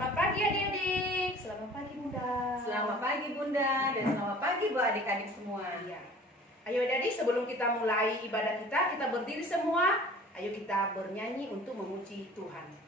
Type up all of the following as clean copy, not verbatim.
Selamat pagi adik-adik. Selamat pagi Bunda. Selamat pagi Bunda dan selamat pagi buat adik-adik semua. Iya. Ayo adik-adik, sebelum kita mulai ibadah kita berdiri semua. Ayo kita bernyanyi untuk memuji Tuhan.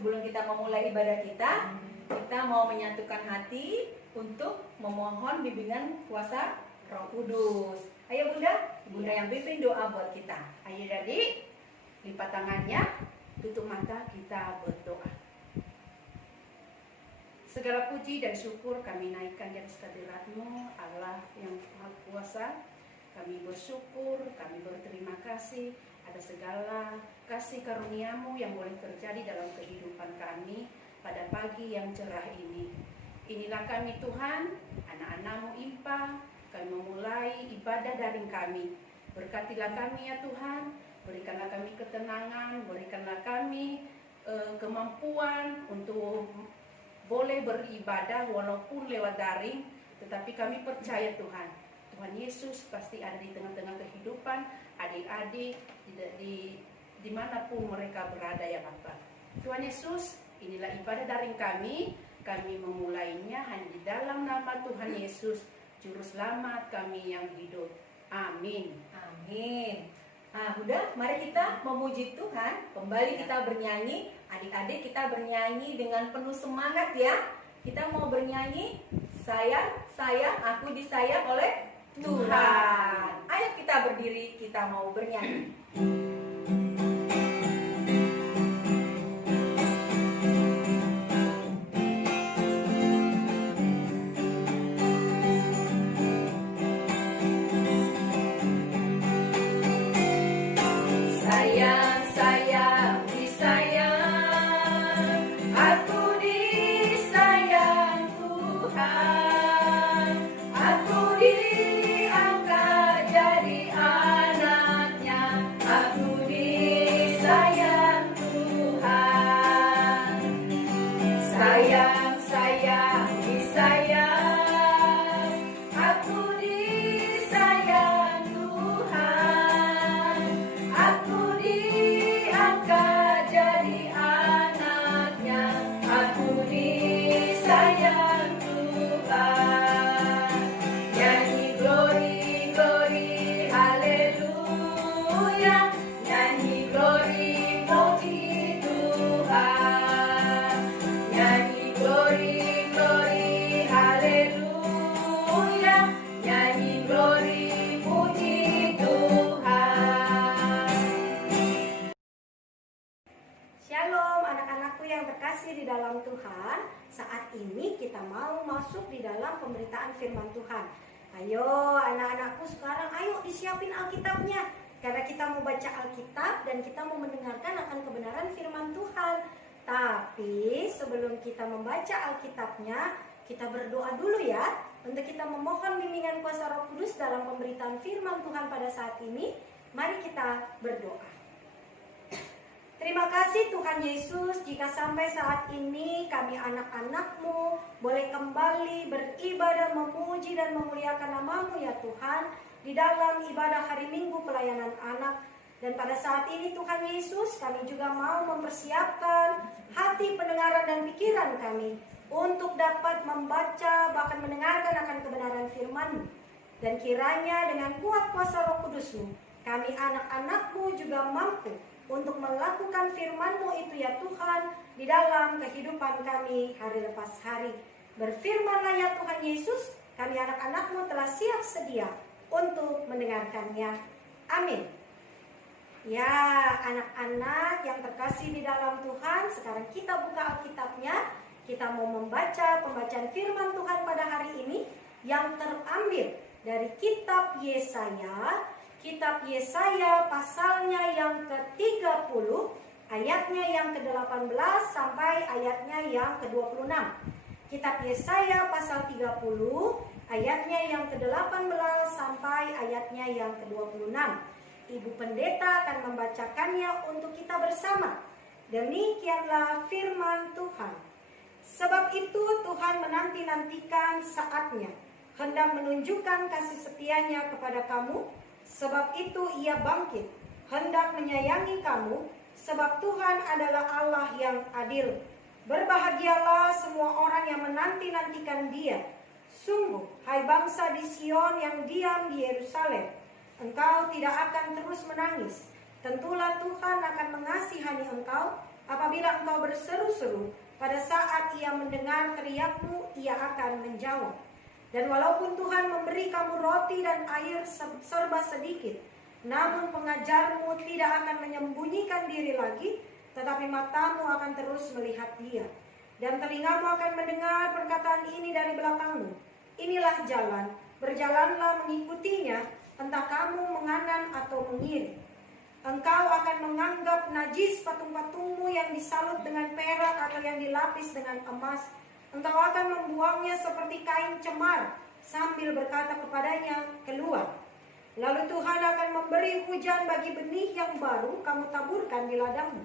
Sebelum kita memulai ibadah kita mau menyatukan hati untuk memohon bimbingan kuasa Roh Kudus. Ayo Bunda yang bimbing doa buat kita. Ayo adik, lipat tangannya, tutup mata, kita berdoa. Segala puji dan syukur kami naikkan di atas hadirat-Mu, Allah yang Maha Kuasa. Kami bersyukur, kami berterima kasih ada segala kasih karunia-Mu yang boleh terjadi dalam kehidupan kami pada pagi yang cerah ini. Inilah kami Tuhan, anak-anak-Mu IMPA, kami memulai ibadah daring kami. Berkatilah kami ya Tuhan, berikanlah kami ketenangan, berikanlah kami kemampuan untuk boleh beribadah walaupun lewat daring, tetapi kami percaya Tuhan Yesus pasti ada di tengah-tengah kehidupan adik-adik dimanapun mereka berada ya Bapak. Tuhan Yesus, inilah ibadah daring kami memulainya hanya di dalam nama Tuhan Yesus, Juru Selamat kami yang hidup. Amin. Amin. Nah Bunda, mari kita memuji Tuhan. Kembali kita bernyanyi. Adik-adik kita bernyanyi dengan penuh semangat ya. Kita mau bernyanyi, sayang, sayang, aku disayang oleh Tuhan. Ayo kita berdiri, kita mau bernyanyi. Sayang, sayang, disayang, aku disayang Tuhan, aku diangkat jadi anaknya, aku disayang Tuhan. Sayang, sayang, disayang, aku disayang Tuhan, aku diangkat jadi anaknya, aku disayang Tuhan. Nyanyi glory, glory, haleluya, nyanyi glory, puji Tuhan. Nyanyi glory, glory, haleluya, nyanyi glory, puji Tuhan. Shalom anak-anakku yang terkasih di dalam Tuhan. Saat ini kita mau masuk di dalam pemberitaan firman Tuhan. Ayo anak-anakku sekarang ayo disiapin Alkitabnya. Karena kita mau baca Alkitab dan kita mau mendengarkan akan kebenaran firman Tuhan. Tapi sebelum kita membaca Alkitabnya, kita berdoa dulu ya. Untuk kita memohon bimbingan kuasa Roh Kudus dalam pemberitaan firman Tuhan pada saat ini. Mari kita berdoa. Terima kasih Tuhan Yesus, jika sampai saat ini kami anak-anak-Mu boleh kembali beribadah, memuji dan memuliakan nama-Mu ya Tuhan. Di dalam ibadah hari Minggu pelayanan anak, Dan pada saat ini Tuhan Yesus, kami juga mau mempersiapkan hati, pendengaran, dan pikiran kami untuk dapat membaca bahkan mendengarkan akan kebenaran firman-Mu. Dan kiranya dengan kuat kuasa Roh Kudus-Mu, kami anak-anak-Mu juga mampu untuk melakukan firman-Mu itu ya Tuhan di dalam kehidupan kami hari lepas hari. Berfirmanlah ya Tuhan Yesus, kami anak-anak-Mu telah siap sedia untuk mendengarkannya. Amin. Ya, anak-anak yang terkasih di dalam Tuhan, sekarang kita buka Alkitabnya. Kita mau membaca pembacaan firman Tuhan pada hari ini yang terambil dari kitab Yesaya. Kitab Yesaya pasalnya yang ke-30, ayatnya yang ke-18 sampai ayatnya yang ke-26. Kitab Yesaya pasal 30, ayatnya yang ke-18 sampai ayatnya yang ke-26. Ibu Pendeta akan membacakannya untuk kita bersama. Demikianlah firman Tuhan. Sebab itu Tuhan menanti-nantikan saatnya, hendak menunjukkan kasih setianya kepada kamu. Sebab itu ia bangkit, hendak menyayangi kamu. Sebab Tuhan adalah Allah yang adil. Berbahagialah semua orang yang menanti-nantikan Dia. Sungguh, hai bangsa di Sion yang diam di Yerusalem, engkau tidak akan terus menangis. Tentulah Tuhan akan mengasihani engkau apabila engkau berseru-seru. Pada saat ia mendengar teriakmu, ia akan menjawab. Dan walaupun Tuhan memberi kamu roti dan air serba sedikit, namun pengajarmu tidak akan menyembunyikan diri lagi, tetapi matamu akan terus melihat Dia. Dan telingamu akan mendengar perkataan ini dari belakangmu. Inilah jalan, berjalanlah mengikutinya, entah kamu menganan atau mengiri. Engkau akan menganggap najis patung-patungmu yang disalut dengan perak atau yang dilapis dengan emas. Engkau akan membuangnya seperti kain cemar, sambil berkata kepadanya, keluar. Lalu Tuhan akan memberi hujan bagi benih yang baru kamu taburkan di ladangmu.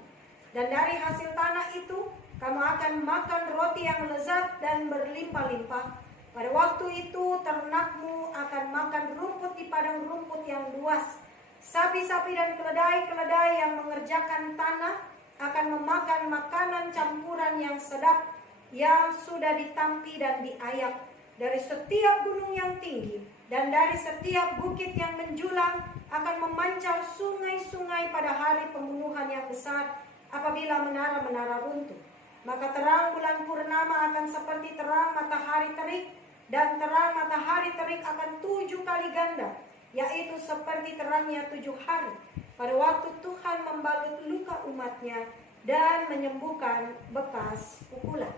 Dan dari hasil tanah itu, kamu akan makan roti yang lezat dan berlimpah-limpah. Pada waktu itu ternakmu akan makan rumput di padang rumput yang luas. Sapi-sapi dan keledai-keledai yang mengerjakan tanah akan memakan makanan campuran yang sedap, yang sudah ditampi dan diayak. Dari setiap gunung yang tinggi dan dari setiap bukit yang menjulang akan memancar sungai-sungai pada hari pembunuhan yang besar, apabila menara-menara runtuh. Maka terang bulan purnama akan seperti terang matahari terik, dan terang matahari terik akan 7 kali ganda, yaitu seperti terangnya 7 hari, pada waktu Tuhan membalut luka umatnya dan menyembuhkan bekas pukulan.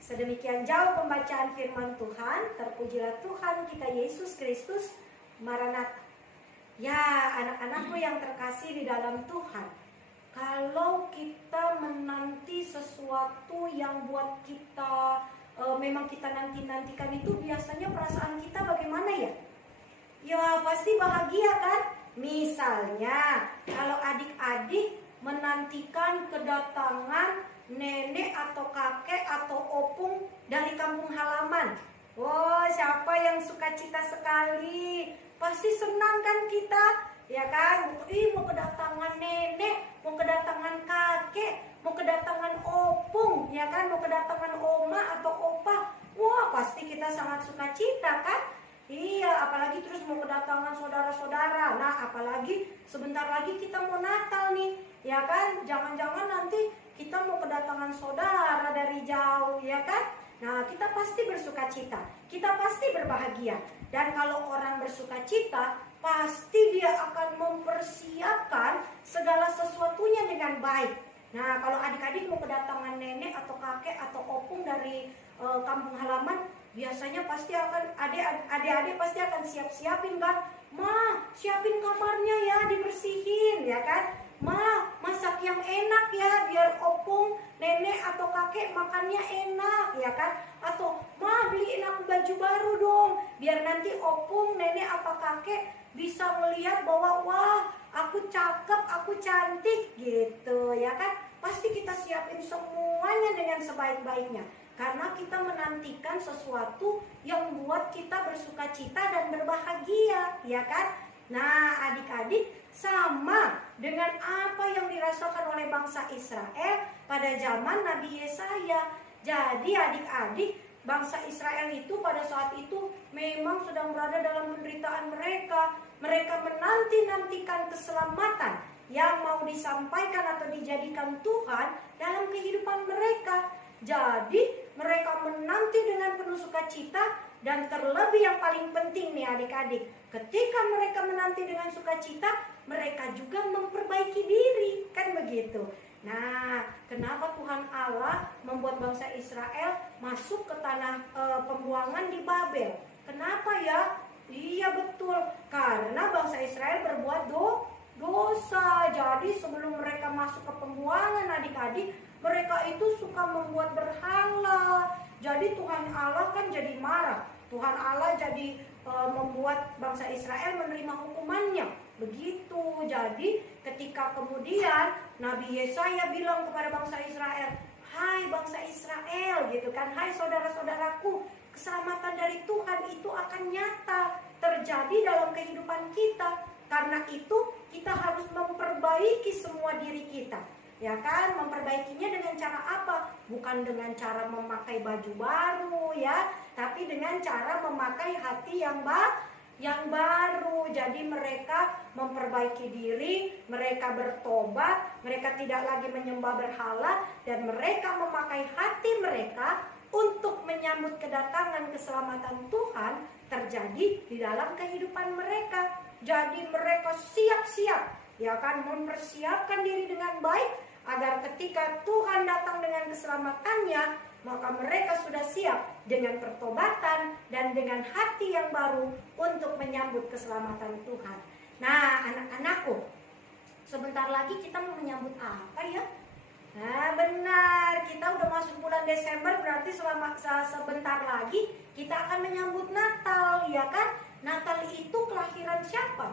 Sedemikian jauh pembacaan firman Tuhan. Terpujilah Tuhan kita Yesus Kristus. Maranatha. Ya, anak-anakku yang terkasih di dalam Tuhan, kalau kita menanti sesuatu yang buat kita memang kita nantikan itu, biasanya perasaan kita bagaimana ya? Ya pasti bahagia kan? Misalnya kalau adik-adik menantikan kedatangan nenek atau kakek atau opung dari kampung halaman. Oh, siapa yang sukacita sekali? Pasti senang kan kita? Ya kan? Mau kedatangan nenek, mau kedatangan kakek, mau kedatangan opung, ya kan? Mau kedatangan oma atau opa. Wah, pasti kita sangat sukacita kan? Iya, apalagi terus mau kedatangan saudara-saudara. Nah, apalagi sebentar lagi kita mau Natal nih, ya kan? Jangan-jangan nanti kita mau kedatangan saudara dari jauh, ya kan? Nah, kita pasti bersukacita, kita pasti berbahagia. Dan kalau orang bersukacita, pasti dia akan mempersiapkan segala sesuatunya dengan baik. Nah, kalau adik-adik mau kedatangan nenek atau kakek atau opung dari kampung halaman, biasanya pasti akan adik-adik pasti akan siap-siapin kan? Ma, siapin kamarnya ya, dibersihin, ya kan? Ma, masak yang enak ya, biar opung, nenek atau kakek makannya enak, ya kan? Atau ma, beliin aku baju baru dong, biar nanti opung, nenek atau kakek bisa melihat bahwa wah, aku cakep, aku cantik gitu, ya kan? Pasti kita siapin semuanya dengan sebaik-baiknya, karena kita menantikan sesuatu yang buat kita bersukacita dan berbahagia, ya kan? Nah, adik-adik, sama dengan apa yang dirasakan oleh bangsa Israel pada zaman Nabi Yesaya. Jadi adik-adik, bangsa Israel itu pada saat itu memang sedang berada dalam penderitaan mereka. Mereka menanti-nantikan keselamatan yang mau disampaikan atau dijadikan Tuhan dalam kehidupan mereka. Jadi mereka menanti dengan penuh sukacita, dan terlebih yang paling penting nih adik-adik, ketika mereka menanti dengan sukacita, mereka juga memperbaiki diri, kan begitu. Nah, kenapa Tuhan Allah membuat bangsa Israel masuk ke tanah pembuangan di Babel? Kenapa ya? Iya betul, karena bangsa Israel berbuat dosa. Jadi sebelum mereka masuk ke pembuangan adik-adik, mereka itu suka membuat berhala. Jadi Tuhan Allah kan jadi marah. Tuhan Allah jadi membuat bangsa Israel menerima hukumannya. Begitu. Jadi ketika kemudian Nabi Yesaya bilang kepada bangsa Israel, "Hai bangsa Israel," gitu kan, "hai saudara-saudaraku, keselamatan dari Tuhan itu akan nyata terjadi dalam kehidupan kita. Karena itu kita harus memperbaiki semua diri kita." Ya kan, memperbaikinya dengan cara apa? Bukan dengan cara memakai baju baru ya, tapi dengan cara memakai hati yang baru. Jadi mereka memperbaiki diri, mereka bertobat, mereka tidak lagi menyembah berhala, dan mereka memakai hati mereka untuk menyambut kedatangan keselamatan Tuhan terjadi di dalam kehidupan mereka. Jadi mereka siap-siap, ya kan, mempersiapkan diri dengan baik agar ketika Tuhan datang dengan keselamatannya, maka mereka sudah siap dengan pertobatan dan dengan hati yang baru untuk menyambut keselamatan Tuhan. Nah, anak-anakku, sebentar lagi kita mau menyambut apa ya? Nah, benar, kita udah masuk bulan Desember, berarti sebentar lagi kita akan menyambut Natal, ya kan? Natal itu kelahiran siapa?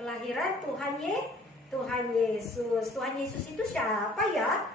Kelahiran Tuhan Yesus. Tuhan Yesus itu siapa ya?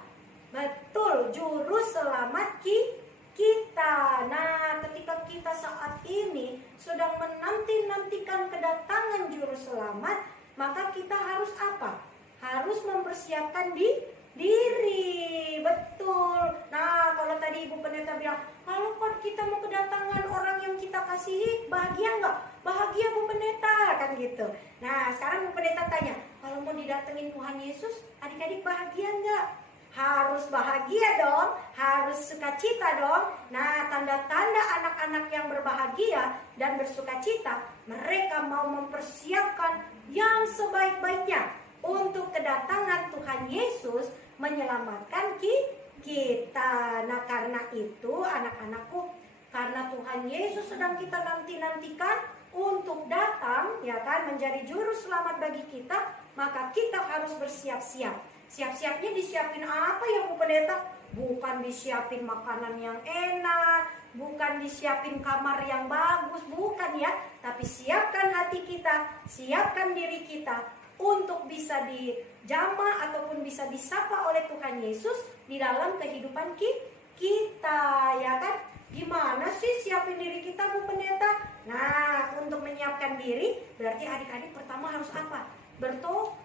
Betul, juru selamat kita. Nah, ketika kita saat ini sedang menanti-nantikan kedatangan juru selamat, maka kita harus apa? Harus mempersiapkan diri. Betul. Nah, kalau tadi Ibu Pendeta bilang, kalau kita mau kedatangan orang yang kita kasihi, bahagia nggak? Bahagia Bu Pendeta, kan gitu. Nah, sekarang Bu Pendeta tanya, kalau mau didatengin Tuhan Yesus, adik-adik bahagia nggak? Harus bahagia dong, harus sukacita dong. Nah, tanda-tanda anak-anak yang berbahagia dan bersukacita, mereka mau mempersiapkan yang sebaik-baiknya untuk kedatangan Tuhan Yesus menyelamatkan kita. Nah, karena itu anak-anakku, karena Tuhan Yesus sedang kita nanti-nantikan untuk datang, ya kan, menjadi juru selamat bagi kita, maka kita harus bersiap-siap. Siap-siapnya disiapin apa ya Bu Pendeta? Bukan disiapin makanan yang enak, bukan disiapin kamar yang bagus, bukan ya. Tapi siapkan hati kita, siapkan diri kita untuk bisa dijamah ataupun bisa disapa oleh Tuhan Yesus di dalam kehidupan kita, ya kan? Gimana sih siapin diri kita Bu Pendeta? Nah, untuk menyiapkan diri berarti adik-adik pertama harus apa?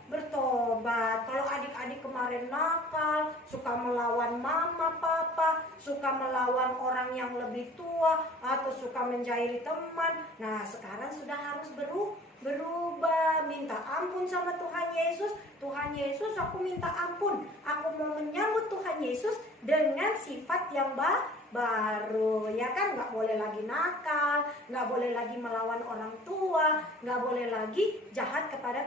Bertobat. Kalau adik-adik kemarin nakal, suka melawan mama, papa, suka melawan orang yang lebih tua, atau suka menjahili teman, nah sekarang sudah harus berubah, minta ampun sama Tuhan Yesus. Tuhan Yesus, aku minta ampun, aku mau menyambut Tuhan Yesus dengan sifat yang baru, ya kan? Nggak boleh lagi nakal, nggak boleh lagi melawan orang tua, nggak boleh lagi jahat kepada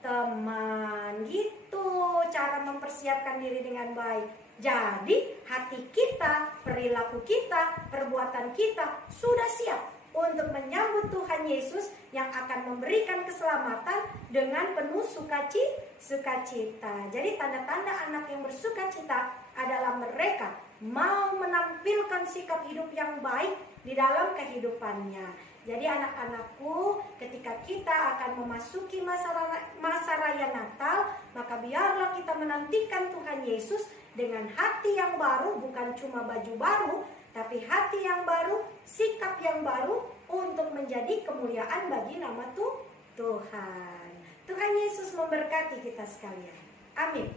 teman. Gitu cara mempersiapkan diri dengan baik. Jadi hati kita, perilaku kita, perbuatan kita sudah siap untuk menyambut Tuhan Yesus yang akan memberikan keselamatan dengan penuh sukacita. Jadi tanda-tanda anak yang bersukacita adalah mereka mau menampilkan sikap hidup yang baik di dalam kehidupannya. Jadi anak-anakku, ketika kita akan memasuki masa raya Natal, maka biarlah kita menantikan Tuhan Yesus dengan hati yang baru, bukan cuma baju baru, tapi hati yang baru, sikap yang baru untuk menjadi kemuliaan bagi nama Tuhan. Tuhan Yesus memberkati kita sekalian. Amin.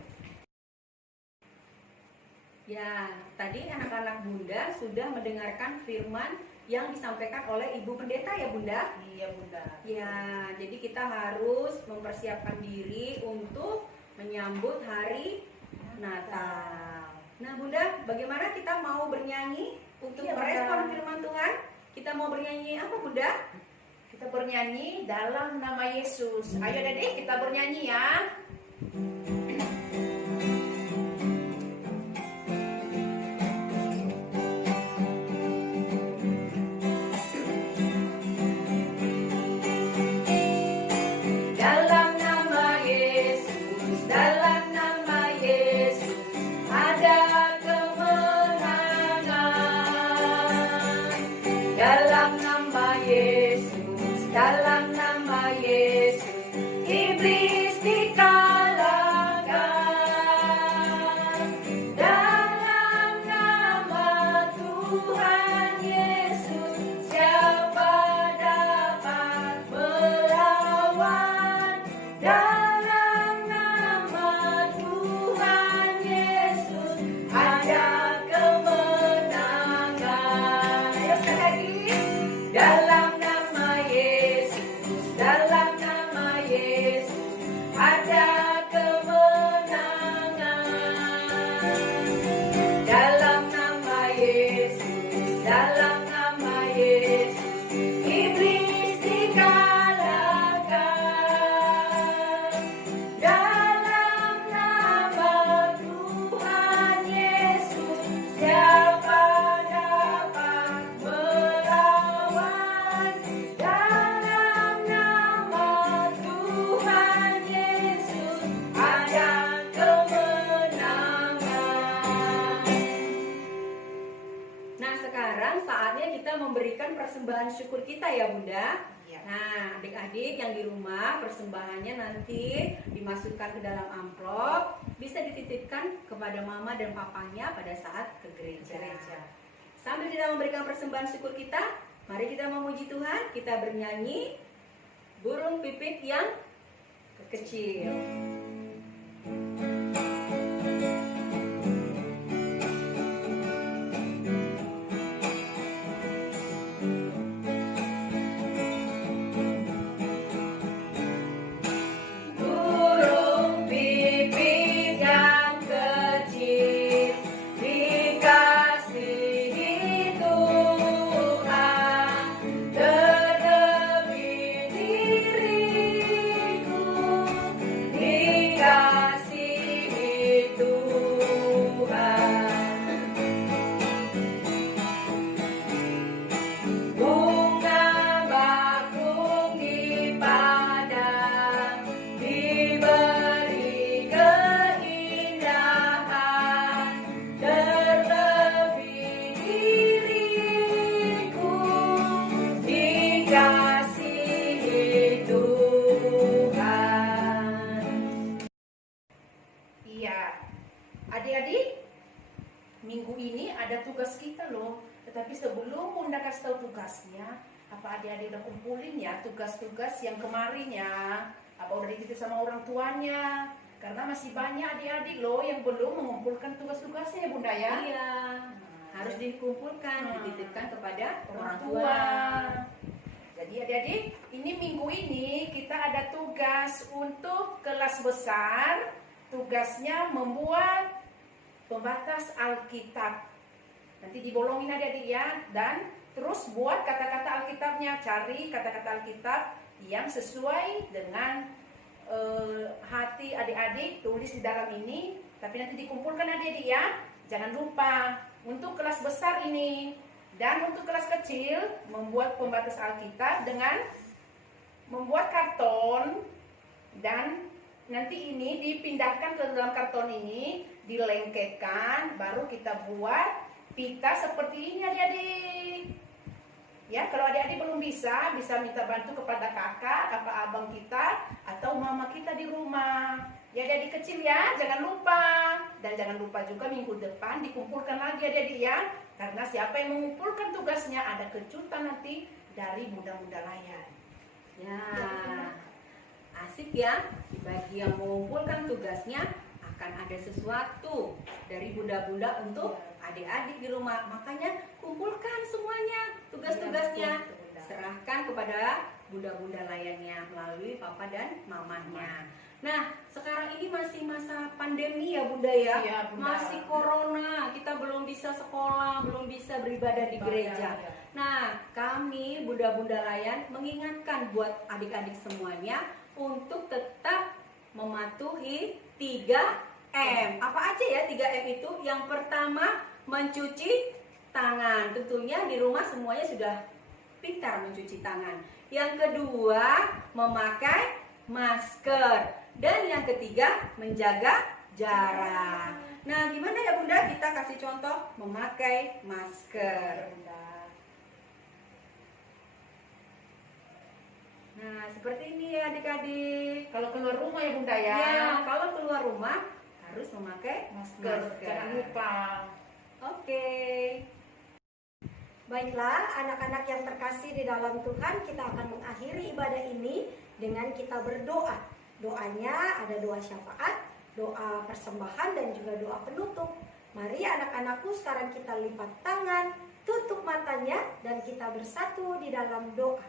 Ya, tadi anak-anak Bunda sudah mendengarkan firman yang disampaikan oleh Ibu Pendeta ya Bunda? Iya Bunda. Ya, jadi kita harus mempersiapkan diri untuk menyambut hari Natal. Nah Bunda, bagaimana kita mau bernyanyi untuk Iya, merespon Bunda. firman Tuhan? Kita mau bernyanyi apa Bunda? Kita bernyanyi dalam nama Yesus. Ayo Dedek, kita bernyanyi ya. Dalam nama Yesus, dalam nama Yesus, ada kemenangan. Dalam nama Yesus, dalam nama Yesus, iblis dikalahkan. Dalam nama Tuhan Yesus, siapa dapat melawan? Dalam nama Tuhan Yesus, ada kemenangan. Ayo sekali lagi. Dalam nama Yesus, dalam nama Yesus, ada kemenangan. Dalam nama Yesus, dalam nama Yesus, iblis dikalahkan. Dalam nama Tuhan Yesus, siapa dapat melawan? Dalam nama Tuhan Yesus, ada kemenangan. Nah, sekarang saatnya kita memberikan persembahan syukur kita ya Bunda. Iya. Nah, adik-adik yang di rumah, persembahannya nanti dimasukkan ke dalam amplop, bisa dititipkan kepada mama dan papanya pada saat ke gereja. Sambil kita memberikan persembahan syukur kita, mari kita memuji Tuhan, kita bernyanyi burung pipit yang kecil. Burung pipit yang kecil dikasihi Tuhan, terlebih diriku dikasihi Tuhan. Bunga bakung di padang diberi keindahan, terlebih diriku dikasihi Tuhan. Iya. Adik-adik, minggu ini ada tugas kita loh. Tetapi sebelum Bunda kasih tahu tugasnya, apa adik-adik udah kumpulin ya tugas-tugas yang kemarin ya? Apa udah dititip sama orang tuanya? Karena masih banyak adik-adik loh yang belum mengumpulkan tugas-tugasnya ya Bunda ya. Iya, harus dikumpulkan, dititipkan kepada Orang orang tua. tua. Jadi adik-adik, ini minggu ini kita ada tugas untuk kelas besar. Tugasnya membuat pembatas Alkitab. Nanti dibolongin adik-adik ya. Dan terus buat kata-kata Alkitabnya. Cari kata-kata Alkitab yang sesuai dengan hati adik-adik. Tulis di dalam ini. Tapi nanti dikumpulkan adik-adik ya. Jangan lupa. Untuk kelas besar ini dan untuk kelas kecil membuat pembatas Alkitab dengan membuat karton, dan nanti ini dipindahkan ke dalam karton ini, dilengketkan, baru kita buat pita seperti ini adik-adik. Ya, kalau adik-adik belum bisa minta bantu kepada kakak, abang kita, atau mama kita di rumah. Ya adik-adik kecil ya, jangan lupa. Dan jangan lupa juga minggu depan dikumpulkan lagi adik-adik ya. Karena siapa yang mengumpulkan tugasnya ada kejutan nanti dari Bunda-Bunda Layan. Ya, ya. Bagi yang mengumpulkan tugasnya akan ada sesuatu dari bunda-bunda untuk adik-adik di rumah. Makanya kumpulkan semuanya tugas-tugasnya, serahkan kepada bunda-bunda layannya melalui papa dan mamanya. Nah, sekarang ini masih masa pandemi ya bunda ya. Iya, Bunda. Masih corona, kita belum bisa sekolah, belum bisa beribadah di gereja. Iya. Nah, kami bunda-bunda layan mengingatkan buat adik-adik semuanya untuk tetap mematuhi 3M. Apa aja ya 3M itu? Yang pertama, mencuci tangan. Tentunya di rumah semuanya sudah pintar mencuci tangan. Yang kedua, memakai masker. Dan yang ketiga, menjaga jarak. Nah, gimana ya bunda? Kita kasih contoh memakai masker. Nah, seperti ini ya adik-adik. Kalau keluar rumah ya bunda ya. Ya, kalau keluar rumah harus memakai Masker. Jangan lupa. Oke. Baiklah, anak-anak yang terkasih di dalam Tuhan, kita akan mengakhiri ibadah ini dengan kita berdoa. Doanya ada doa syafaat, doa persembahan, dan juga doa penutup. Mari anak-anakku sekarang kita lipat tangan, tutup matanya, dan kita bersatu di dalam doa.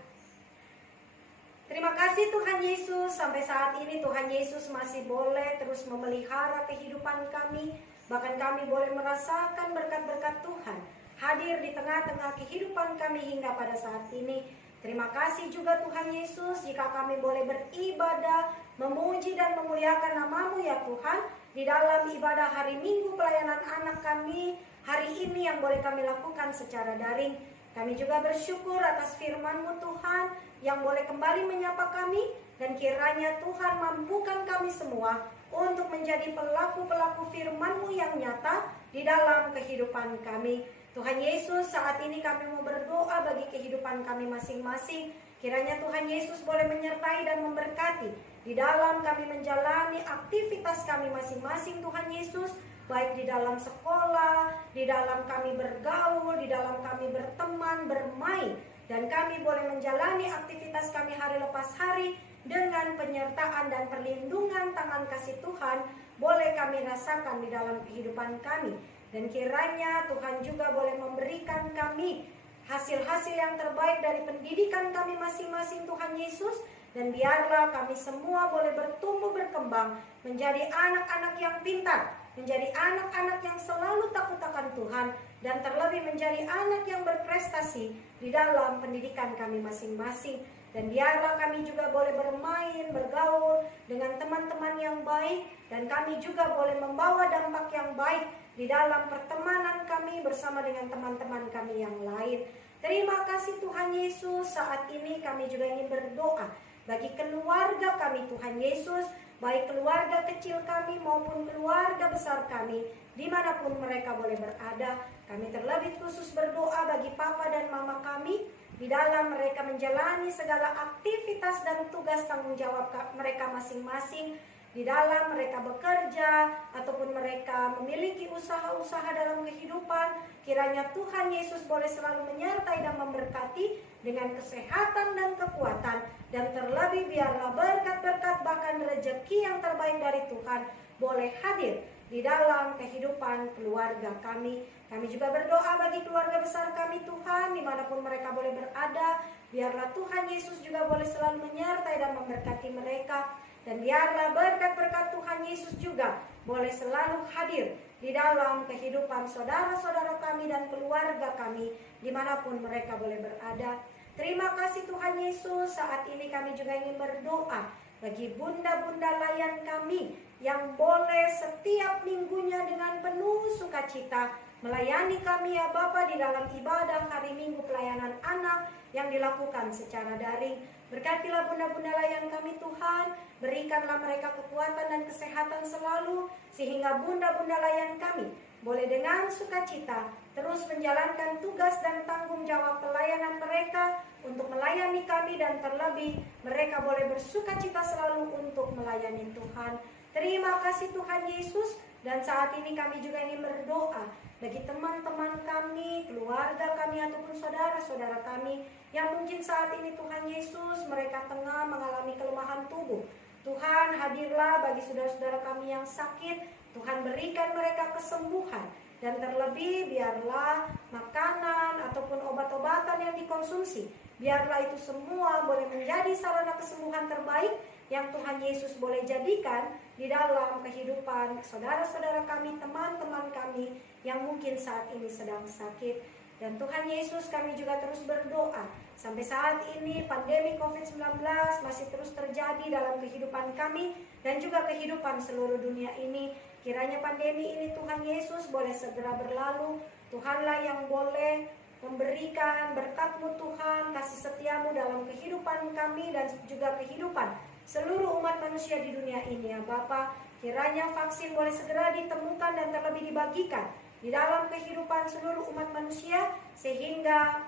Terima kasih Tuhan Yesus, sampai saat ini Tuhan Yesus masih boleh terus memelihara kehidupan kami. Bahkan kami boleh merasakan berkat-berkat Tuhan hadir di tengah-tengah kehidupan kami hingga pada saat ini. Terima kasih juga Tuhan Yesus jika kami boleh beribadah, memuji dan memuliakan nama-Mu ya Tuhan. Di dalam ibadah hari Minggu pelayanan anak kami hari ini yang boleh kami lakukan secara daring. Kami juga bersyukur atas firman-Mu Tuhan yang boleh kembali menyapa kami. Dan kiranya Tuhan mampukan kami semua untuk menjadi pelaku-pelaku firman-Mu yang nyata di dalam kehidupan kami. Tuhan Yesus, saat ini kami mau berdoa bagi kehidupan kami masing-masing. Kiranya Tuhan Yesus boleh menyertai dan memberkati di dalam kami menjalani aktivitas kami masing-masing Tuhan Yesus. Baik di dalam sekolah, di dalam kami bergaul, di dalam kami berteman, bermain. Dan kami boleh menjalani aktivitas kami hari lepas hari dengan penyertaan dan perlindungan tangan kasih Tuhan. Boleh kami rasakan di dalam kehidupan kami. Dan kiranya Tuhan juga boleh memberikan kami hasil-hasil yang terbaik dari pendidikan kami masing-masing Tuhan Yesus. Dan biarlah kami semua boleh bertumbuh berkembang menjadi anak-anak yang pintar, menjadi anak-anak yang selalu takut akan Tuhan, dan terlebih menjadi anak yang berprestasi di dalam pendidikan kami masing-masing. Dan biarlah kami juga boleh bermain, bergaul dengan teman-teman yang baik, dan kami juga boleh membawa dampak yang baik di dalam pertemanan kami bersama dengan teman-teman kami yang lain. Terima kasih Tuhan Yesus, saat ini kami juga ingin berdoa bagi keluarga kami Tuhan Yesus, baik keluarga kecil kami maupun keluarga besar kami, dimanapun mereka boleh berada. Kami terlebih khusus berdoa bagi papa dan mama kami, di dalam mereka menjalani segala aktivitas dan tugas tanggung jawab mereka masing-masing, di dalam mereka bekerja ataupun mereka memiliki usaha-usaha dalam kehidupan. Kiranya Tuhan Yesus boleh selalu menyertai dan memberkati dengan kesehatan dan kekuatan, dan terlebih biarlah berkat-berkat bahkan rezeki yang terbaik dari Tuhan boleh hadir di dalam kehidupan keluarga kami. Kami juga berdoa bagi keluarga besar kami Tuhan, dimanapun mereka boleh berada. Biarlah Tuhan Yesus juga boleh selalu menyertai dan memberkati mereka. Dan biarlah berkat-berkat Tuhan Yesus juga boleh selalu hadir di dalam kehidupan saudara-saudara kami dan keluarga kami, dimanapun mereka boleh berada. Terima kasih Tuhan Yesus, saat ini kami juga ingin berdoa bagi bunda-bunda layan kami yang boleh setiap minggunya dengan penuh sukacita melayani kami ya Bapa di dalam ibadah hari Minggu pelayanan anak yang dilakukan secara daring. Berkatilah bunda-bunda layan kami Tuhan, berikanlah mereka kekuatan dan kesehatan selalu, sehingga bunda-bunda layan kami boleh dengan sukacita terus menjalankan tugas dan tanggung jawab pelayanan mereka untuk melayani kami, dan terlebih mereka boleh bersukacita selalu untuk melayani Tuhan. Terima kasih Tuhan Yesus. Dan saat ini kami juga ingin berdoa bagi teman-teman kami, keluarga kami ataupun saudara-saudara kami yang mungkin saat ini Tuhan Yesus mereka tengah mengalami kelemahan tubuh. Tuhan, hadirlah bagi saudara-saudara kami yang sakit. Tuhan, berikan mereka kesembuhan. Dan terlebih biarlah makanan ataupun obat-obatan yang dikonsumsi, biarlah itu semua boleh menjadi sarana kesembuhan terbaik yang Tuhan Yesus boleh jadikan di dalam kehidupan saudara-saudara kami, teman-teman kami yang mungkin saat ini sedang sakit. Dan Tuhan Yesus, kami juga terus berdoa, sampai saat ini pandemi COVID-19 masih terus terjadi dalam kehidupan kami dan juga kehidupan seluruh dunia ini. Kiranya pandemi ini Tuhan Yesus boleh segera berlalu. Tuhanlah yang boleh memberikan berkat-Mu Tuhan, kasih setia-Mu dalam kehidupan kami dan juga kehidupan seluruh umat manusia di dunia ini ya Bapa. Kiranya vaksin boleh segera ditemukan dan terlebih dibagikan di dalam kehidupan seluruh umat manusia, sehingga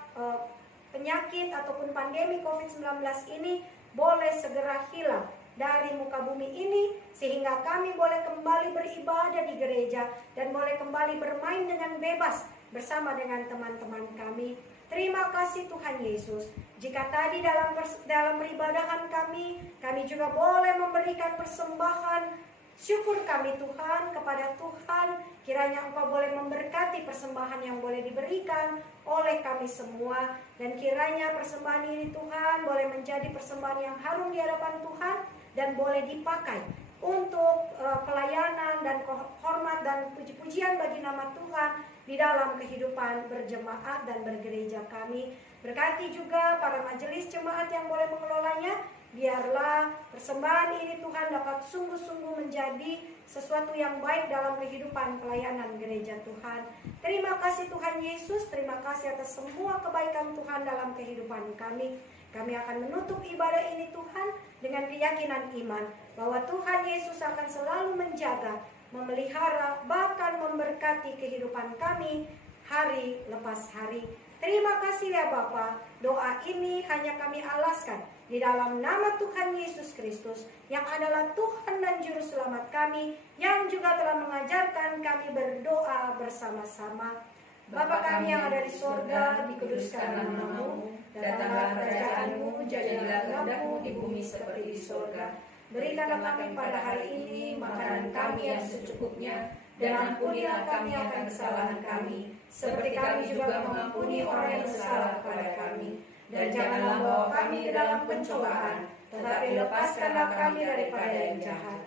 penyakit ataupun pandemi COVID-19 ini boleh segera hilang dari muka bumi ini, sehingga kami boleh kembali beribadah di gereja dan boleh kembali bermain dengan bebas bersama dengan teman-teman kami. Terima kasih Tuhan Yesus. Jika tadi dalam peribadahan kami juga boleh memberikan persembahan syukur kami Tuhan kepada Tuhan, kiranya Engkau boleh memberkati persembahan yang boleh diberikan oleh kami semua. Dan kiranya persembahan ini Tuhan boleh menjadi persembahan yang harum di hadapan Tuhan dan boleh dipakai untuk pelayanan dan hormat dan puji-pujian bagi nama Tuhan di dalam kehidupan berjemaat dan bergereja kami. Berkati juga para majelis jemaat yang boleh mengelolanya. Biarlah persembahan ini Tuhan dapat sungguh-sungguh menjadi sesuatu yang baik dalam kehidupan pelayanan gereja Tuhan. Terima kasih Tuhan Yesus, terima kasih atas semua kebaikan Tuhan dalam kehidupan kami. Kami akan menutup ibadah ini Tuhan dengan keyakinan iman bahwa Tuhan Yesus akan selalu menjaga, memelihara, bahkan memberkati kehidupan kami hari lepas hari. Terima kasih ya Bapa. Doa ini hanya kami alaskan di dalam nama Tuhan Yesus Kristus yang adalah Tuhan dan Juru Selamat kami, yang juga telah mengajarkan kami berdoa bersama-sama. Bapa kami yang ada di sorga, dikuduskan nama-Mu, datanglah kerajaan-Mu, jadilah kehendak-Mu di bumi seperti di sorga. Berikanlah kami pada hari ini makanan kami yang secukupnya, dan ampunilah kami akan kesalahan kami, seperti kami juga mengampuni orang yang bersalah kepada kami. Dan janganlah bawa kami ke dalam pencobaan, tetapi lepaskanlah kami daripada yang jahat.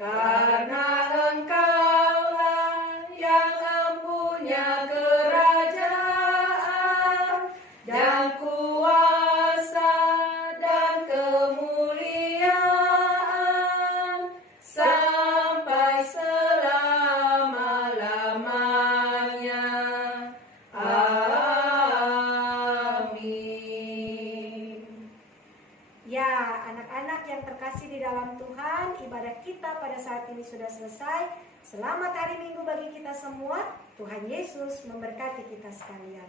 Karena Engkaulah yang empunya kerajaan dan kuasa dan kemuliaan sampai selama-lamanya. Amin. Ya, anak-anak yang terkasih di dalam Tuhan, ibadah kita pada saat ini sudah selesai. Selamat hari Minggu bagi kita semua. Tuhan Yesus memberkati kita sekalian.